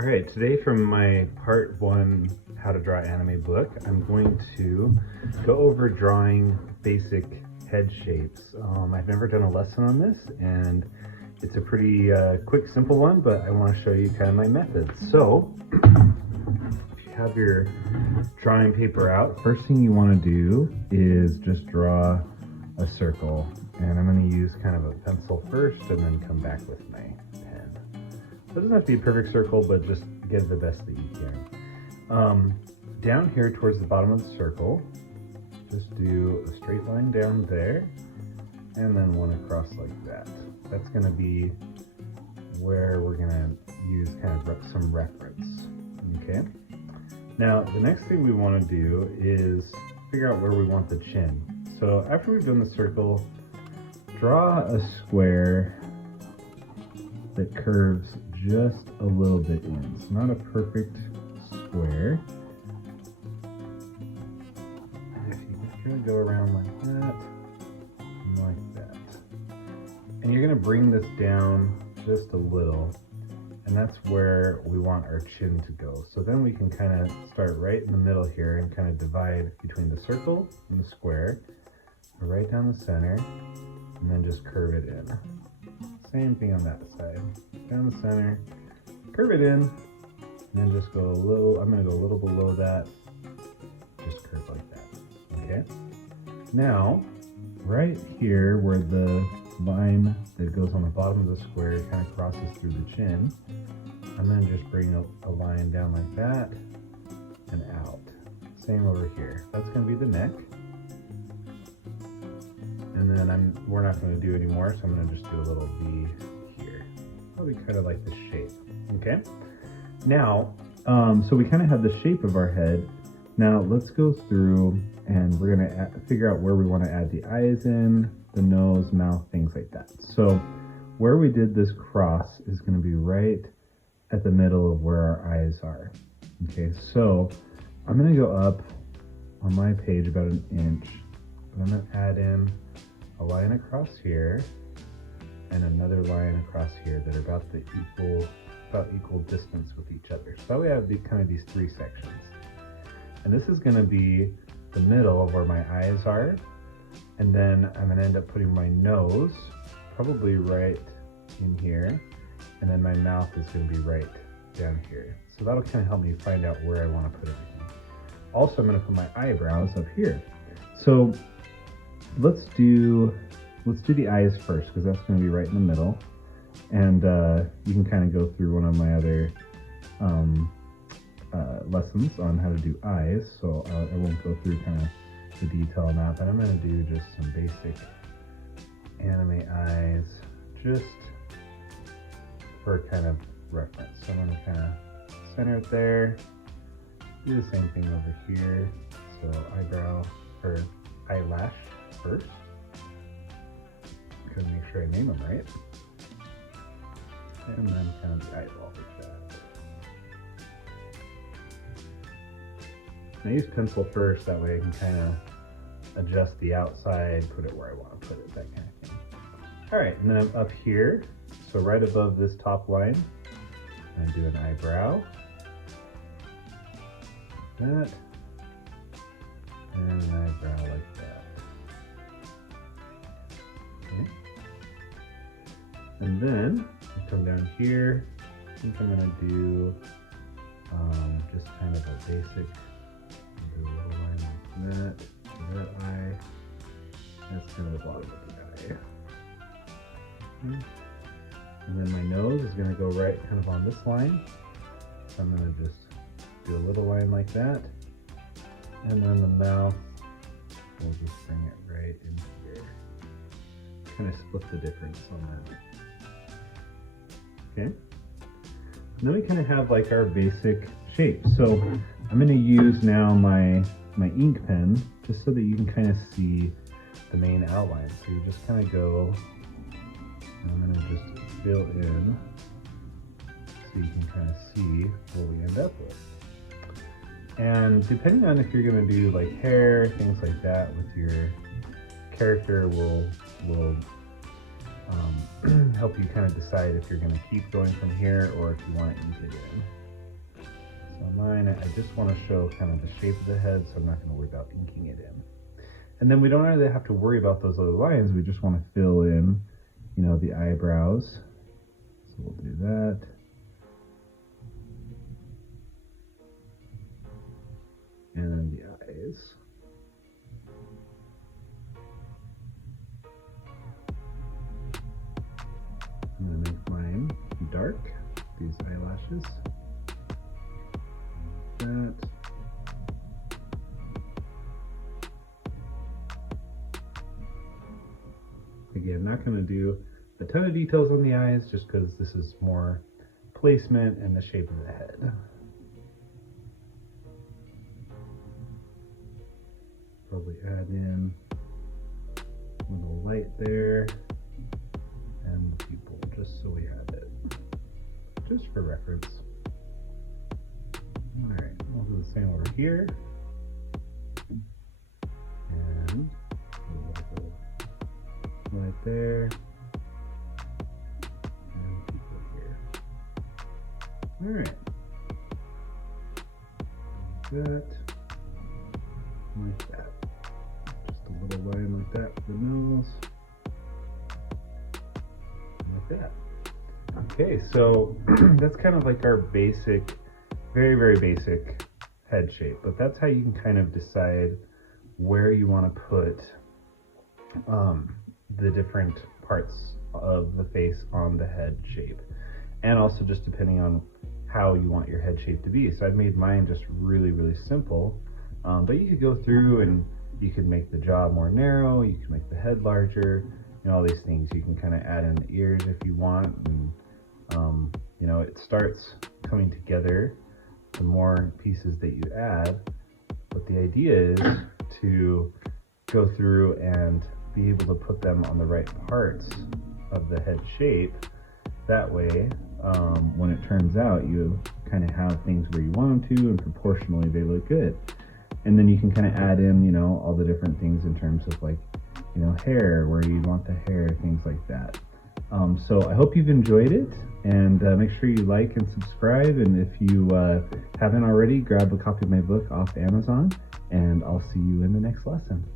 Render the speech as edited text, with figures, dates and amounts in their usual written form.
All right, today from my part 1 how to draw anime book, I'm going to go over drawing basic head shapes. I've never done a lesson on this, and it's a pretty quick, simple one, but I want to show you kind of my methods. So, if you have your drawing paper out, first thing you want to do is just draw a circle. And I'm going to use kind of a pencil first and then come back with my pen. It doesn't have to be a perfect circle, but just get the best that you can. Down here towards the bottom of the circle, just do a straight line down there and then one across like that. That's going to be where we're going to use kind of some reference. Okay. Now the next thing we want to do is figure out where we want the chin. So after we've done the circle, draw a square that curves just a little bit in. It's not a perfect square. If you kind of go around like that, and like that. And you're going to bring this down just a little, and that's where we want our chin to go. So then we can kind of start right in the middle here and kind of divide between the circle and the square, right down the center, and then just curve it in. Same thing on that side. Down the center, curve it in, and then just go a little, I'm going to go a little below that, just curve like that. Okay? Now, right here where the line that goes on the bottom of the square kind of crosses through the chin, I'm going to just bring a line down like that and out. Same over here. That's going to be the neck. And then we're not going to do any more, so I'm going to just do a little V here. Probably kind of like the shape. Okay. Now, so we kind of have the shape of our head. Now let's go through and we're going to figure out where we want to add the eyes in, the nose, mouth, things like that. So where we did this cross is going to be right at the middle of where our eyes are. Okay, so I'm going to go up on my page about an inch, but I'm going to add in a line across here and another line across here that are about equal distance with each other. So we have kind of these three sections. And this is going to be the middle of where my eyes are. And then I'm going to end up putting my nose probably right in here. And then my mouth is going to be right down here. So that'll kind of help me find out where I want to put everything. Also, I'm going to put my eyebrows up here. So let's do the eyes first, because that's going to be right in the middle. And you can kind of go through one of my other lessons on how to do eyes, so I won't go through kind of the detail on that, but I'm going to do just some basic anime eyes just for kind of reference. So I'm going to kind of center it there, do the same thing over here. So eyebrow or eyelash first. Gotta make sure I name them right. And then kind of the eyeball like that. I use pencil first, that way I can kind of adjust the outside, put it where I want to put it, that kind of thing. Alright, and then I'm up here, so right above this top line, I'm going to do an eyebrow. Like that. And an eyebrow like that. Okay. And then I come down here. I think I'm going to do just kind of a basic, do a little line like that. For that eye. That's kind of the bottom of the eye. Okay. And then my nose is going to go right kind of on this line. So I'm going to just do a little line like that. And then the mouth, we'll just bring it right in here. Kind of split the difference on that. Okay. And then we kind of have like our basic shape. So I'm going to use now my ink pen just so that you can kind of see the main outline. So you just kind of go, and I'm going to just fill in so you can kind of see what we end up with. And depending on if you're going to do like hair, things like that with your character will help you kind of decide if you're going to keep going from here or if you want to ink it in. I just want to show kind of the shape of the head, so I'm not going to worry about inking it in. And then we don't really have to worry about those other lines. We just want to fill in, you know, the eyebrows. So we'll do that. And then the eyes. I'm going to make mine dark, these eyelashes. Like that. Again, not going to do a ton of details on the eyes just because this is more placement and the shape of the head. Probably add in a little light there and the pupil just so we have it, just for reference. All right, we'll do the same over here. And right there, and people here. All right, like that, just a little line like that for the nose, like that. Okay, so that's kind of like our basic, very, very basic head shape, but that's how you can kind of decide where you want to put the different parts of the face on the head shape, and also just depending on how you want your head shape to be. So I've made mine just really, really simple, but you could go through and you could make the jaw more narrow, you can make the head larger, you know, all these things. You can kind of add in the ears if you want, and you know, it starts coming together the more pieces that you add, but the idea is to go through and be able to put them on the right parts of the head shape. That way, when it turns out, you kind of have things where you want them to, and proportionally they look good. And then you can kind of add in, you know, all the different things in terms of, like, you know, hair, where you want the hair, things like that. So I hope you've enjoyed it, and make sure you like and subscribe. And if you haven't already, grab a copy of my book off Amazon, and I'll see you in the next lesson.